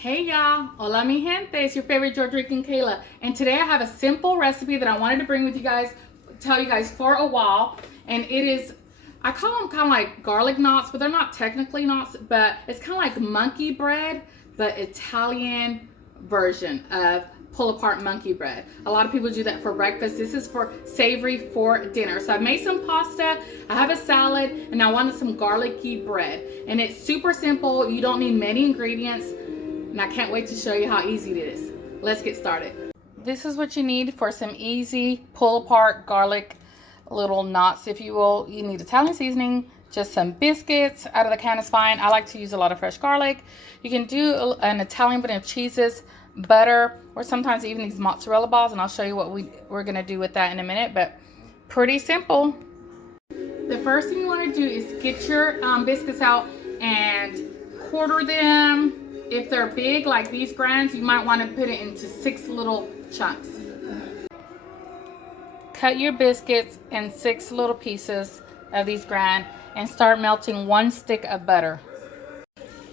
Hey y'all, hola mi gente, it's your favorite Georgia Rican Kayla, and today I have a simple recipe that I wanted to bring with you guys, tell you guys for a while, and it is, I call them kind of like garlic knots, but they're not technically knots, but it's kind of like monkey bread, but Italian version of pull apart monkey bread. A lot of people do that for breakfast. This is for savory for dinner. So I made some pasta, I have a salad, and I wanted some garlicky bread, and it's super simple. You don't need many ingredients. And I can't wait to show you how easy it is. Let's get started. This is what you need for some easy pull apart garlic little knots, if you will. You need Italian seasoning, just some biscuits out of the can is fine. I like to use a lot of fresh garlic. You can do an Italian blend of cheeses, butter, or sometimes even these mozzarella balls, and I'll show you what we're gonna do with that in a minute, but pretty simple. The first thing you wanna do is get your biscuits out and quarter them. If they're big, like these grinds, you might want to put it into 6 little chunks. Cut your biscuits in 6 little pieces of these grind and start melting 1 stick of butter.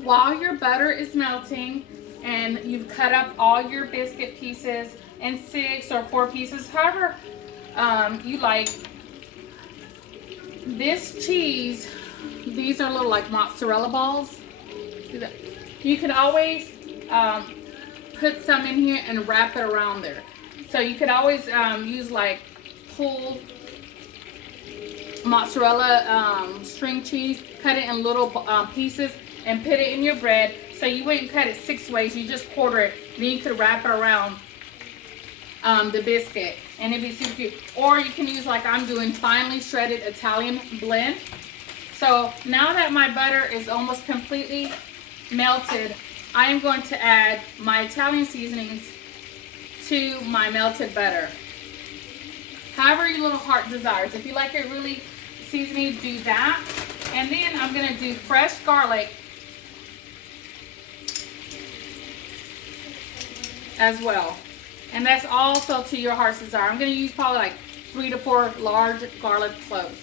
While your butter is melting and you've cut up all your biscuit pieces in 6 or 4 pieces, however you like, this cheese, these are little like mozzarella balls. See that? You can always put some in here and wrap it around there. So you could always use like pulled mozzarella string cheese, cut it in little pieces and put it in your bread. So you wouldn't cut it 6 ways, you just quarter it. Then you could wrap it around the biscuit and it'd be super cute. Or you can use, like I'm doing, finely shredded Italian blend. So now that my butter is almost completely melted, I am going to add my Italian seasonings to my melted butter. However your little heart desires. If you like it really seasoned, do that. And then I'm going to do fresh garlic as well. And that's also to your heart's desire. I'm going to use probably like 3 to 4 large garlic cloves.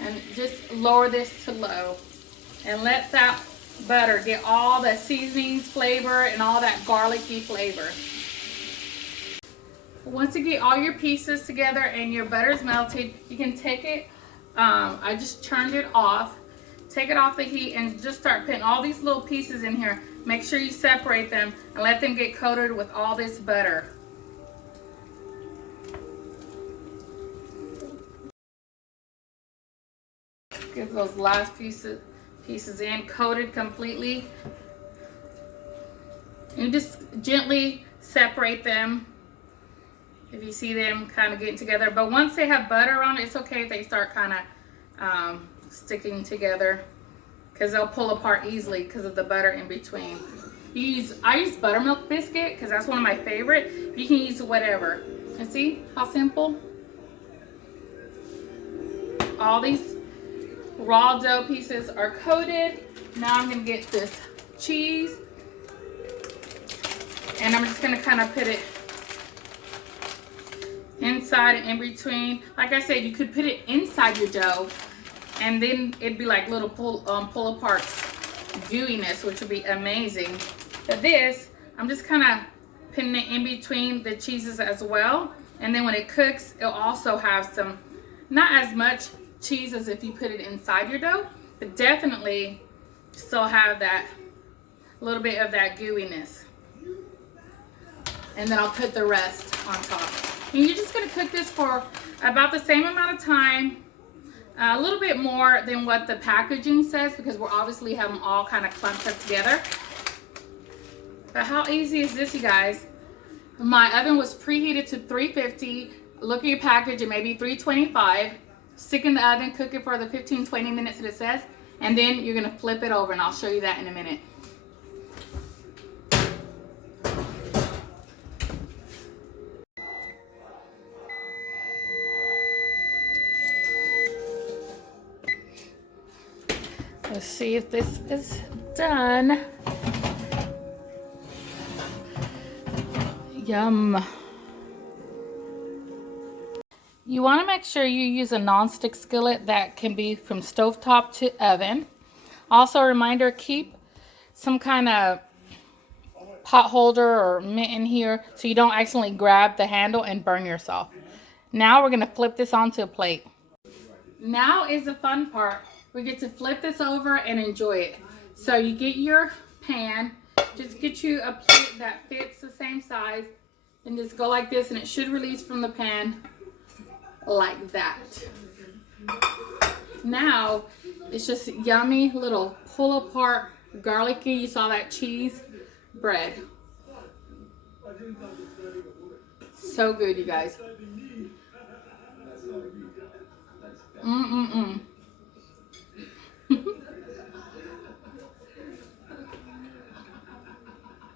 And just lower this to low and let that butter get all the seasonings flavor and all that garlicky flavor. Once you get all your pieces together and your butter's melted, you can take it, I just turned it off, take it off the heat and just start putting all these little pieces in here. Make sure you separate them and let them get coated with all this butter. Get those last pieces in, coated completely. And just gently separate them if you see them kind of getting together. But once they have butter on it, it's okay if they start kind of sticking together, because they'll pull apart easily because of the butter in between. I use buttermilk biscuit because that's one of my favorite. You can use whatever. And see how simple? All these raw dough pieces are coated. Now I'm going to get this cheese and I'm just going to kind of put it inside and in between. Like I said, you could put it inside your dough and then it'd be like little pull apart gooiness, which would be amazing. But this, I'm just kind of putting it in between the cheeses as well. And then when it cooks, it'll also have some, not as much cheese as if you put it inside your dough, but definitely still have that little bit of that gooiness. And then I'll put the rest on top. And you're just going to cook this for about the same amount of time, a little bit more than what the packaging says, because we're obviously having them all kind of clumped up together. But how easy is this, you guys? My oven was preheated to 350. Look at your package, it may be 325. Stick in the oven, cook it for the 15-20 minutes that it says, and then you're gonna flip it over and I'll show you that in a minute. Let's see if this is done. Yum. You want to make sure you use a non-stick skillet that can be from stovetop to oven. Also, a reminder, keep some kind of pot holder or mitt in here so you don't accidentally grab the handle and burn yourself. Now we're going to flip this onto a plate. Now is the fun part. We get to flip this over and enjoy it. So you get your pan, just get you a plate that fits the same size, and just go like this, and it should release from the pan like that. Now it's just yummy little pull apart garlicky, you saw that cheese bread. So good, you guys.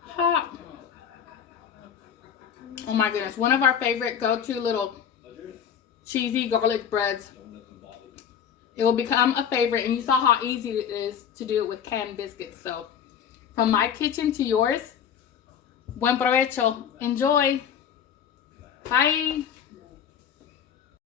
Hot. Oh my goodness, one of our favorite go-to little cheesy garlic breads. It will become a favorite, and you saw how easy it is to do it with canned biscuits. So from my kitchen to yours, buen provecho. Enjoy. Bye.